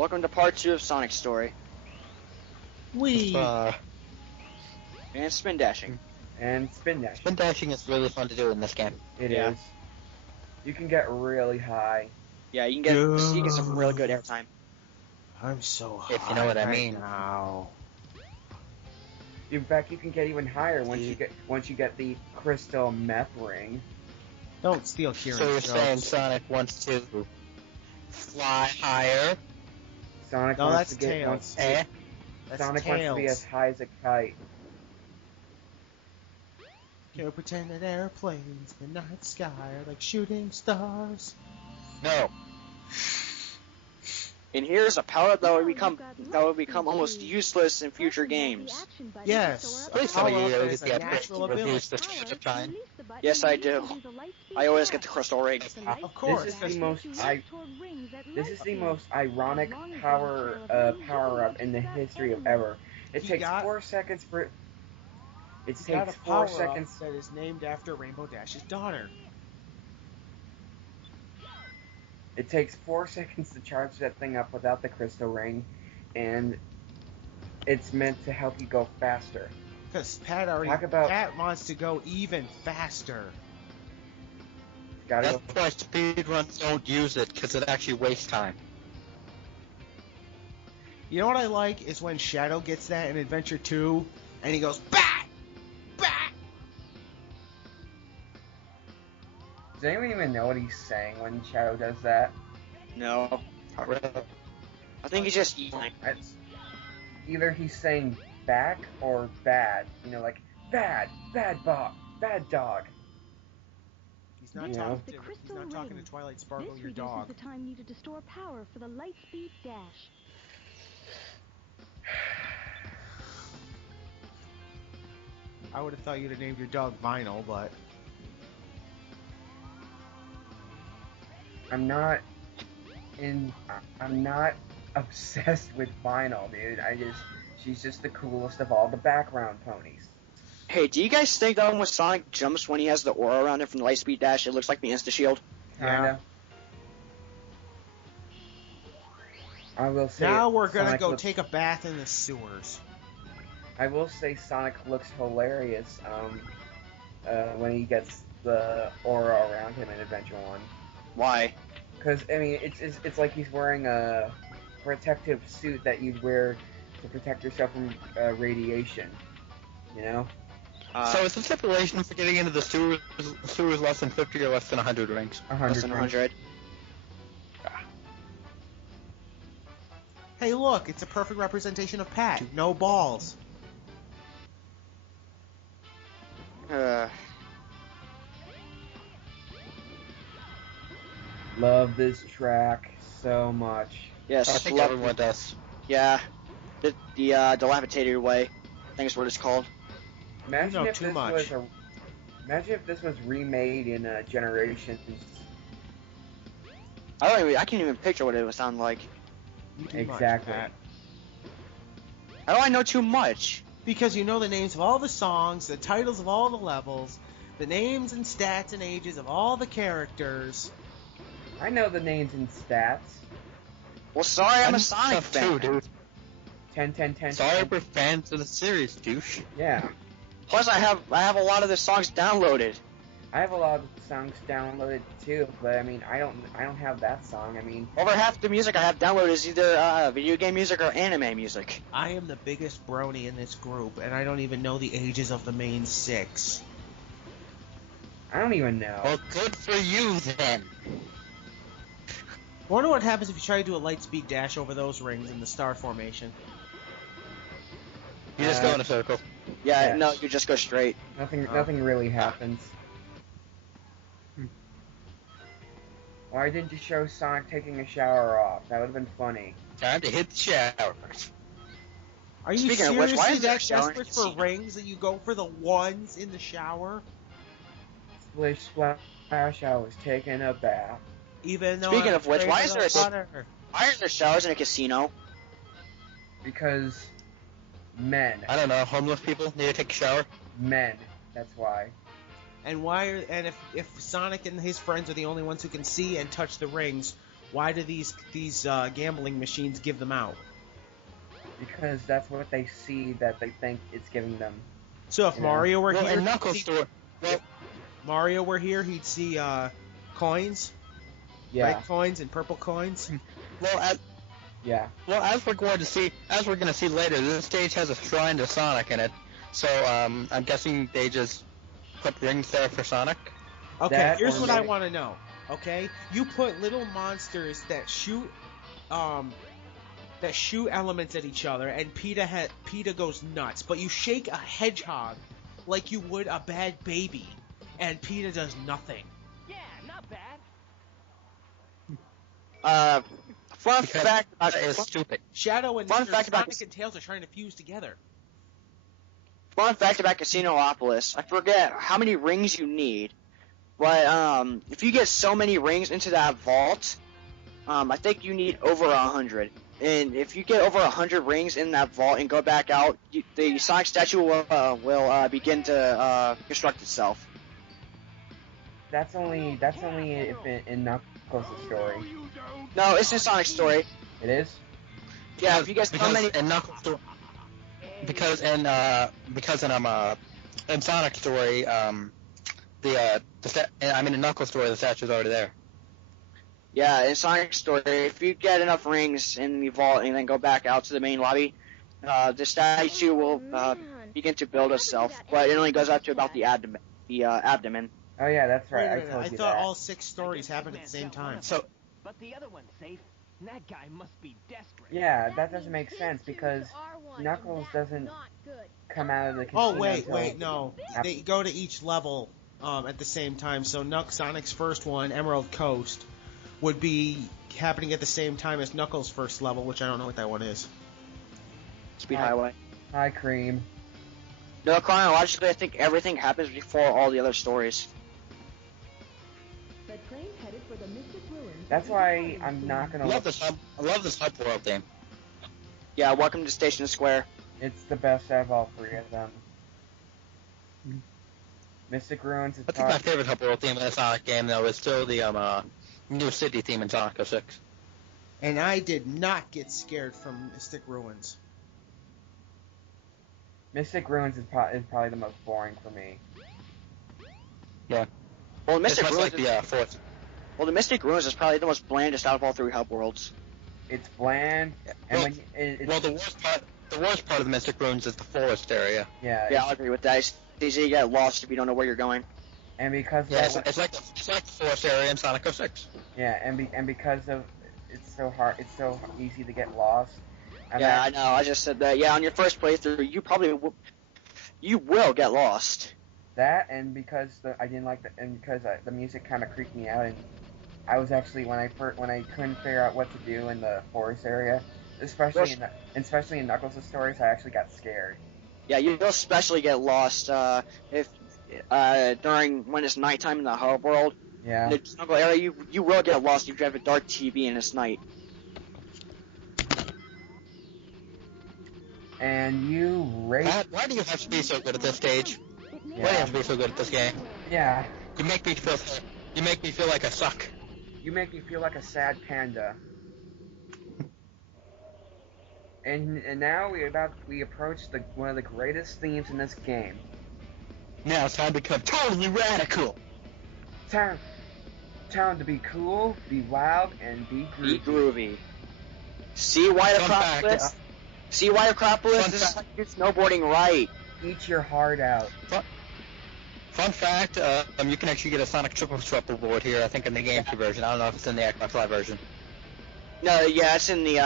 Welcome to part 2 of Sonic's story. Whee! And spin dashing. Spin dashing is really fun to do in this game. It is. You can get really high. Yeah, you can get some real good airtime. I'm so high. If you know what I mean. Now. In fact, you can get even higher once you get the crystal meth ring. Don't steal Kieran's So you're jokes. saying Sonic wants to fly higher? Sonic No, wants that's to get Tails. That's Sonic Tails. wants to be as high as a kite. Can we pretend that airplanes in the night sky are like shooting stars? No. And here's a power that will become almost useless in future games. Yes. Please tell me you Power-up get is the a upgrade natural to reduce ability. the chance of time. Yes, I do. I always get the crystal ring. Of course. This is the most ironic power up in the history of ever. It takes 4 seconds for it. It He's got takes a 4 power-up seconds. that is named after Rainbow Dash's daughter. It takes 4 seconds to charge that thing up without the crystal ring, and it's meant to help you go faster. Because Pat wants to go even faster. Gotta That's why speedruns don't use it, because it actually wastes time. You know what I like is when Shadow gets that in Adventure 2, and he goes, BAT! BAT! Does anyone even know what he's saying when Shadow does that? No. Not really. I think he's just yelling. It's either he's saying back or bad. You know, like bad dog. He's not, he's not talking to Twilight Sparkle, your dog. The time needed to store power for the Lightspeed Dash. I would have thought you'd have named your dog Vinyl, but... I'm not obsessed with Vinyl, dude. She's just the coolest of all the background ponies. Hey, do you guys think that when Sonic jumps when he has the aura around him from the Lightspeed Dash, it looks like the Insta-Shield? Kinda. I will say. Now we're gonna Sonic go take a bath in the sewers. I will say Sonic looks hilarious when he gets the aura around him in Adventure 1. Why? Because, I mean, it's like he's wearing a protective suit that you'd wear to protect yourself from radiation. You know? So is the stipulation for getting into the sewers less than 50 or less than 100 rings? 100 Less than 100. Hey, look, it's a perfect representation of Pat. No balls. Love this track so much. Yes, I think everyone does. Yeah. The dilapidated way. I think is what it's called. Imagine if too this much. was imagine if this was remade in Generations. I can't even picture what it would sound like. Exactly. Pat. How do I know too much? Because you know the names of all the songs, the titles of all the levels, the names and stats and ages of all the characters. I know the names and stats. Well, sorry, I'm a Sonic Stuff fan. too, dude. 10, 10, 10. Sorry, 10. we're fans of the series, douche. Yeah. Plus, I have a lot of the songs downloaded. I have a lot of songs downloaded too, but I mean, I don't have that song. I mean, Over half the music I have downloaded is either video game music or anime music. I am the biggest brony in this group, and I don't even know the ages of the main 6. I don't even know. Well, good for you then. I wonder what happens if you try to do a Lightspeed Dash over those rings in the star formation. You just go in a circle. Yeah, Yeah. no, you just go straight. Nothing really happens. Why didn't you show Sonic taking a shower off? That would have been funny. Time to hit the showers. Are you Speaking of which, seriously why is there a that shower in desperate for Casino? rings that you go for the ones in the shower? Splish splash, I was taking a bath. Even though Speaking I'm of which, afraid why of is the there a water. Why are there showers in a casino? Because men. I don't know, homeless people need to take a shower? Men. That's why. And if Sonic and his friends are the only ones who can see and touch the rings, why do these gambling machines give them out? Because that's what they see that they think it's giving them. So if Mario were here, and Knuckles store. Well, if Mario were here, he'd see coins, red coins and purple coins. Well, Yeah. Well, as we're going to see later, this stage has a shrine to Sonic in it. So I'm guessing they just put rings there for Sonic. Okay, here's what I want to know. Okay, you put little monsters that shoot elements at each other, and PETA goes nuts. But you shake a hedgehog like you would a bad baby, and PETA does nothing. Yeah, not bad. Fun fact about that is stupid. Shadow and Sonic and Tails are trying to fuse together. Fun fact about Casinoopolis. I forget how many rings you need, but if you get so many rings into that vault, I think you need over 100. And if you get over 100 rings in that vault and go back out, the Sonic statue will begin to construct itself. That's only if in Knuckles' story. No, it's in Sonic's story. It is? Yeah, if you get so many... In Knuckles' because in Sonic's story, in Knuckles' story, the statue's already there. Yeah, in Sonic's story, if you get enough rings in the vault and then go back out to the main lobby, the statue will begin to build itself, but it only goes up to about the abdomen. Oh yeah, that's right. Wait, I thought all 6 stories happened at the same time. So, but the other one's safe. That guy must be desperate. Yeah, that doesn't make sense because Knuckles doesn't come out of the casino. Oh wait, no. They go to each level at the same time. So Sonic's first one, Emerald Coast, would be happening at the same time as Knuckles' first level, which I don't know what that one is. Speed Highway. Hi, Cream. No, chronologically, I think everything happens before all the other stories. That's why I'm not gonna. I love this hub world game. Yeah, welcome to Station Square. It's the best out of all 3 of them. Mystic Ruins is I think my favorite hub world theme in a Sonic game, though, is still the New City theme in Sonic 06. And I did not get scared from Mystic Ruins. Mystic Ruins is probably the most boring for me. Yeah. Well, Mystic Ruins the fourth. Well, the Mystic Ruins is probably the most blandest out of all 3 hub worlds. It's bland, and the worst part of the Mystic Ruins is the forest area. Yeah, I'll agree with that. It's easy to get lost if you don't know where you're going. And because it's like the forest area in Sonic 06. Yeah, and because of it's so hard, it's so easy to get lost. I know. I just said that. Yeah, on your first playthrough, you will get lost. That and because I didn't like the music kind of creeped me out, and I was actually when I couldn't figure out what to do in the forest area, especially in Knuckles' stories, I actually got scared. Yeah, you'll especially get lost if during when it's nighttime in the hub world. Yeah. In the jungle area, you will get lost if you have a dark TV and it's night. And you race. Why do you have to be so good at this stage? Yeah. Why do you have to be so good at this game? Yeah. You make me feel like I suck. You make me feel like a sad panda. And now we approach one of the greatest themes in this game. Now it's time to become totally radical. Time to be cool, be loud, and be groovy. Be groovy. See why Acropolis? See why Acropolis? This is how you do snowboarding right. Eat your heart out. Fun fact, you can actually get a Sonic Triple board here, I think in the GameCube version. I don't know if it's in the Xbox Live version. No, yeah, it's in the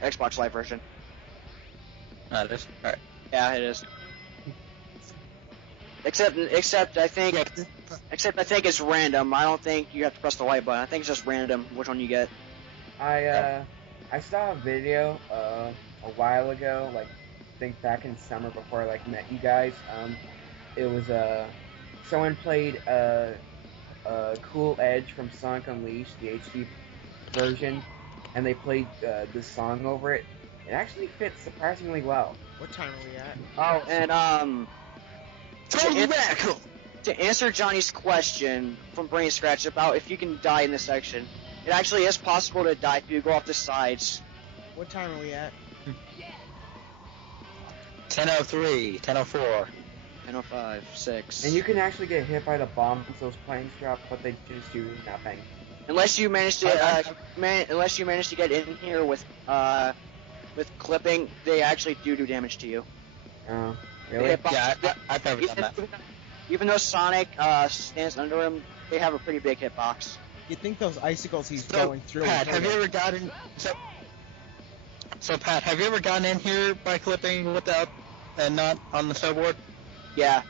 Xbox Live version. It is? Alright. Yeah, it is. Except I think it's random. I don't think you have to press the white button. I think it's just random which one you get. I saw a video a while ago, like I think back in summer before I met you guys. It was someone played Cool Edge from Sonic Unleashed, the HD version, and they played this song over it. It actually fits surprisingly well. What time are we at? Oh, and Totally radical! To answer Johnny's question from Brain Scratch about if you can die in this section, It actually is possible to die if you go off the sides. What time are we at? 10:03, 10:04. 10:05, 6. And you can actually get hit by the bombs those planes drop, but they just do nothing. Unless you manage to get in here with clipping, they actually do damage to you. Oh, The really? hitbox- Yeah, I've never done that. Even though Sonic stands under him, they have a pretty big hitbox. You think those icicles he's So, going through? Pat, would have you hurt him? ever gotten so Pat, have you ever gotten in here by clipping without and not on the snowboard? Yeah.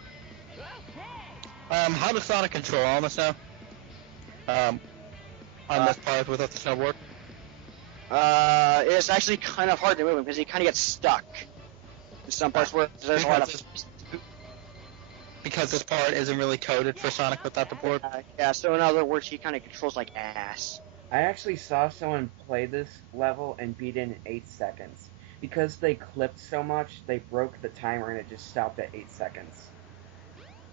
How does Sonic control all this now? On this part without the snowboard? It's actually kind of hard to move him because he kind of gets stuck. In some parts where there's a lot of... Because this part isn't really coded for Sonic without the board. Yeah, so in other words, he kind of controls like ass. I actually saw someone play this level and beat it in 8 seconds. Because they clipped so much, they broke the timer and it just stopped at 8 seconds.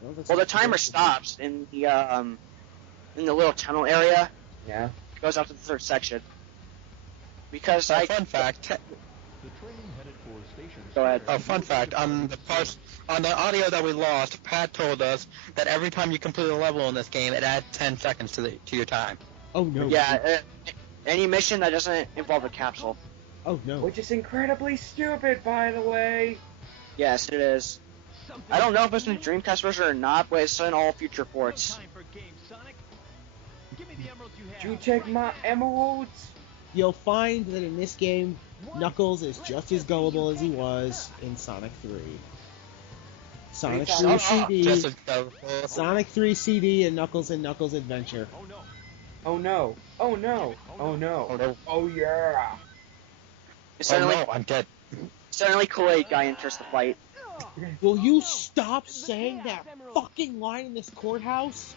Well, the timer stops in the little tunnel area. Yeah? It goes up to the third section. Because Fun fact. Go ahead. Fun fact. On the audio that we lost, Pat told us that every time you complete a level in this game, it adds 10 seconds to your time. Oh no. Yeah, any mission that doesn't involve a capsule. Oh no. Which is incredibly stupid, by the way. Yes, it is. I don't know if it's in the Dreamcast version or not, but it's in all future ports. Did you take my emeralds? You'll find that in this game, Knuckles is just as gullible as he was in Sonic 3. Sonic 3 CD, Just a, Sonic 3 CD, and Knuckles Adventure. Oh no. Oh no. Oh no. Oh no. Oh yeah. Suddenly, I'm dead. suddenly Kool-Aid guy enters the fight. Will you stop saying that fucking line in this courthouse?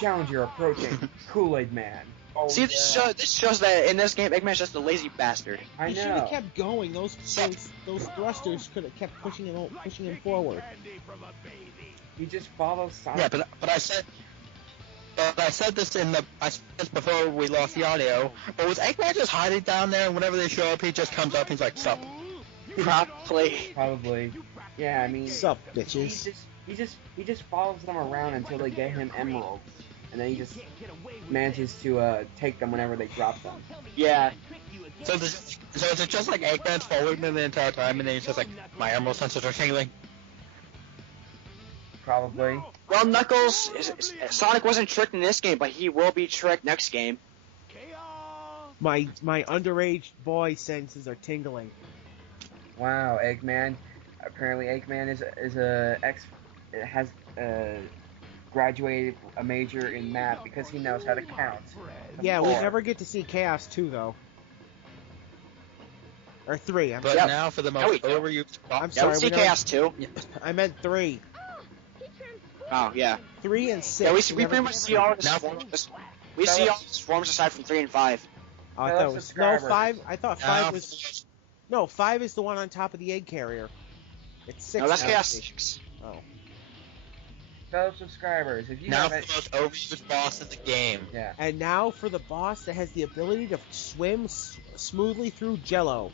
Challenger approaching. Kool-Aid Man. Oh, See, yeah. this shows that in this game, Eggman's just a lazy bastard. I He should have know. kept going. Those thrusters could have kept pushing him forward. You just follow Sonic. Yeah, but I said this I said this before we lost the audio. But was Eggman just hiding down there? And whenever they show up, he just comes up. He's like, "Sup." Probably. Probably. Yeah, I mean. Sup, bitches? He just follows them around until they get him emeralds, and then he just manages to take them whenever they drop them. Yeah. So is it just like Eggman's following them the entire time, and then he's just like, "My emerald sensors are tingling." Probably. Well, Knuckles, Sonic wasn't tricked in this game, but he will be tricked next game. My underage boy senses are tingling. Wow, Eggman. Apparently, Eggman has graduated a major in math because he knows how to count. Yeah, we Four. never get to see Chaos 2 though. Or 3. But Yep. now for the Yeah, we most do. overused. I'm Yeah, we sorry. see we never- Chaos too. I meant 3. Oh, yeah. 3 and 6. Yeah, we never pretty much get to see all his Now- forms. We see all his forms aside from 3 and 5. Oh, I Fellow thought it was no subscribers. 5. I thought 5 Now, was 5 is the one on top of the egg carrier. It's 6. No, that's now. Chaos 6. Oh. Fellow subscribers, if you now have for it, the most overused boss in the game. yeah. And now for the boss that has the ability to swim smoothly through Jello.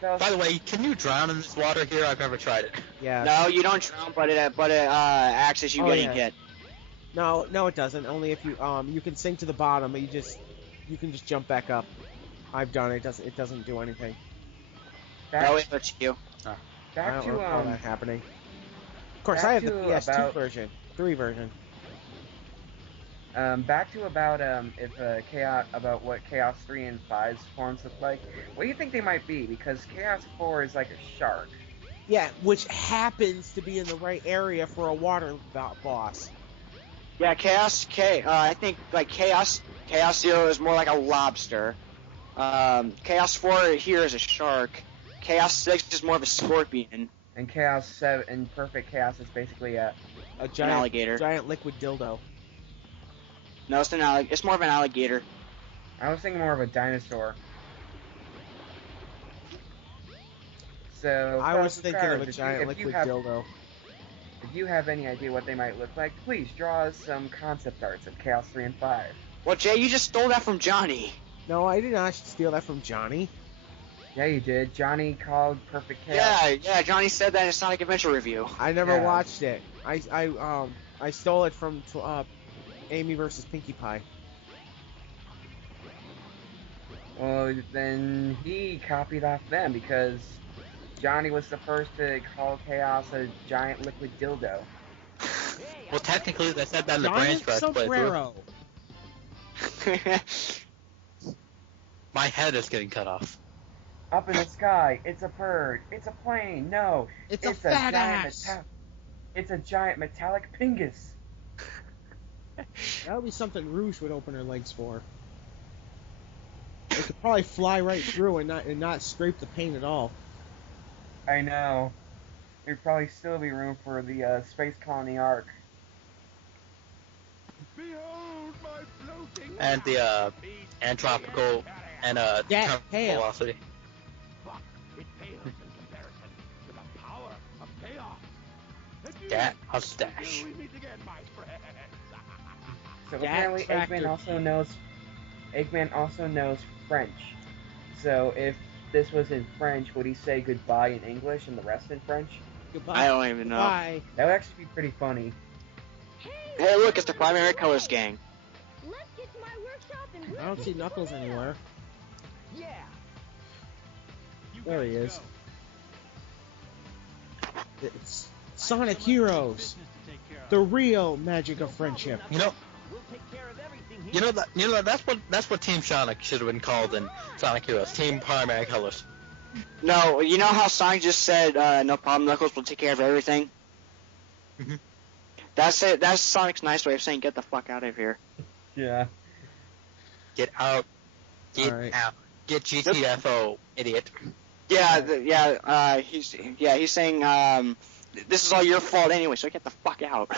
Fellow By the way, can you drown in this water here? I've never tried it. Yeah. No, you don't drown, but it acts as you Oh, getting yeah. hit. No, it doesn't. Only if you you can sink to the bottom, but you can just jump back up. I've done it. It doesn't do anything. No, back, it hurts you. I back don't to recall that happening. Of course, back I have the to PS2 about- version, 3 version. back to about Chaos, about what Chaos 3 and 5's forms look like. What do you think they might be? Because Chaos 4 is like a shark. Yeah, which happens to be in the right area for a water boss. Yeah, I think like Chaos 0 is more like a lobster. Chaos 4 here is a shark. Chaos 6 is more of a scorpion. And Chaos 7 and Perfect Chaos is basically A giant alligator. giant liquid dildo. No, it's more of an alligator. I was thinking more of a dinosaur. So I fellow was thinking of a subscribers, giant if you liquid have, dildo. If you have any idea what they might look like, please draw us some concept arts of Chaos 3 and 5. Well, Jay, you just stole that from Johnny. No, I did not steal that from Johnny. Yeah, you did. Johnny called Perfect Chaos. Yeah, Johnny said that in Sonic Adventure review. I never Yeah. watched it. I stole it from Amy versus Pinkie Pie. Well, then he copied off them because Johnny was the first to call Chaos a giant liquid dildo. Well, technically, they said that in the Giant Brain Trust playthrough. sombrero. My head is getting cut off. Up in the sky, it's a bird, it's a plane, no, It's a fat giant ass. it's a giant metallic pingus. That would be something Rouge would open her legs for. It could probably fly right through and not scrape the paint at all. I know. There'd probably still be room for the Space Colony Arc. Behold my floating And the anthropical and That terminal hail. velocity. Fuck, it pales in comparison to the power of chaos. Adieu. That mustache. Till we meet again, my friends. So That apparently tractor. Eggman also knows French. So if this was in French, would he say goodbye in English and the rest in French? Goodbye. I don't even know. Bye. That would actually be pretty funny. Hey, look, it's the Primary Colors gang. Let's get to my workshop and I don't see Knuckles anywhere. Yeah. You There he guys is. go. It's Sonic Heroes. Business to take care of. The real magic of friendship. You know, We'll take care of everything here. you know that's what Team Sonic should have been called in Sonic Heroes. Team Primary Colors. No, you know how Sonic just said, no problem, Knuckles will take care of everything? Mhm. That's it. That's Sonic's nice way of saying, get the fuck out of here. Yeah. Get out. Get Alright. out. Get GTFO, idiot. Yeah, he's saying, this is all your fault anyway, so get the fuck out.